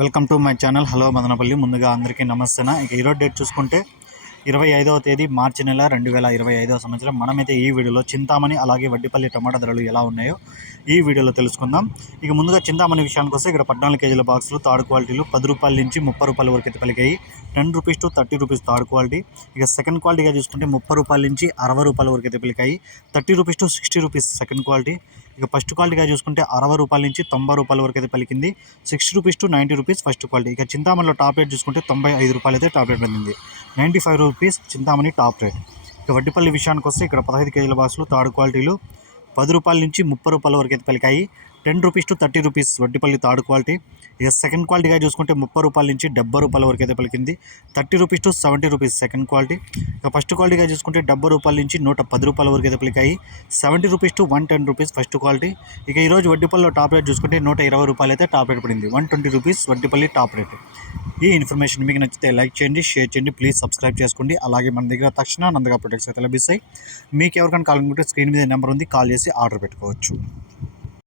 Welcome to my channel. Hello Madanapalle. ముందుగా అందరికీ నమస్తే ఇక ఈరోజు డేట్ చూసుకుంటే ఇరవై ఐదవ తేదీ మార్చి నెల రెండు వేల ఇరవై ఐదవ సంవత్సరం. మనమైతే ఈ వీడియోలో చింతామణి అలాగే వడ్డిపల్లి టమాటా ధరలు ఎలా ఉన్నాయో ఈ వీడియోలో తెలుసుకుందాం. ఇక ముందుగా చింతామణి విషయానికి వస్తే ఇక్కడ పద్నాలుగు కేజీల బాక్సులు థర్డ్ క్వాలిటీలు పది రూపాయల నుంచి ముప్పై రూపాయల వరకు అయితే పలికాయి. Ten rupees to thirty rupees third quality. ఇక సెకండ్ క్వాలిటీగా చూసుకుంటే ముప్పై రూపాయల నుంచి అరవై రూపాయల వరకు అయితే పలికాయి. Thirty rupees to sixty rupees second quality. ఇక ఫస్ట్ క్వాలిటీగా చూసుకుంటే అరవై రూపాయల నుంచి తొంభై రూపాయల వరకు అయితే పలికింది. Sixty rupees to ninety rupees first quality. ఇక చింతామణిలో టాప్ రేట్ చూసుకుంటే తొంభై ఐదు రూపాయలు అయితే టాప్ రేట్ పొందింది ninety five rupees Chintamani top rate. ఇక వడ్డిపల్లి విషయానికి వస్తే ఇక్కడ పదహైదు కేజీల బాక్సులు థర్డ్ క్వాలిటీలు పది రూపాయల నుంచి ముప్పై రూపాయల వరకు అయితే పలికాయి. Ten rupees to thirty rupees Vaddipalli third quality. ఇక సెకండ్ క్వాలిటీగా చూసుకుంటే ముప్పై రూపాయల నుంచి డెబ్బై రూపాయల వరకు అయితే పలికింది. Thirty rupees to seventy rupees second quality. ఇక ఫస్ట్ క్వాలిటీగా చూసుకుంటే డెబ్బై రూపాయల నుంచి నూట పది రూపాయల వరకు అయితే పలికాయి. Seventy rupees to one ten rupees first quality. ఇక ఈరోజు వడ్డిపల్లిలో టాప్ రేట్ చూసుకుంటే నూట ఇరవై రూపాయలు అయితే టాప్ రేట్ పడింది. One twenty rupees Vaddipalli top rate. ఈ ఇన్ఫర్మేషన్ మీకు నచ్చితే లైక్ చేయండి షేర్ చేయండి ప్లీజ్ సబ్స్క్రైబ్ చేసుకోండి. అలాగే మన దగ్గర తక్షణ నందగా ప్రొడక్ట్స్ అయితే లభిస్తాయి. మీకు ఎవరికైనా కావాలనుకుంటే స్క్రీన్ మీద నెంబర్ ఉంది కాల్ చేసి ఆర్డర్ పెట్టుకోవచ్చు.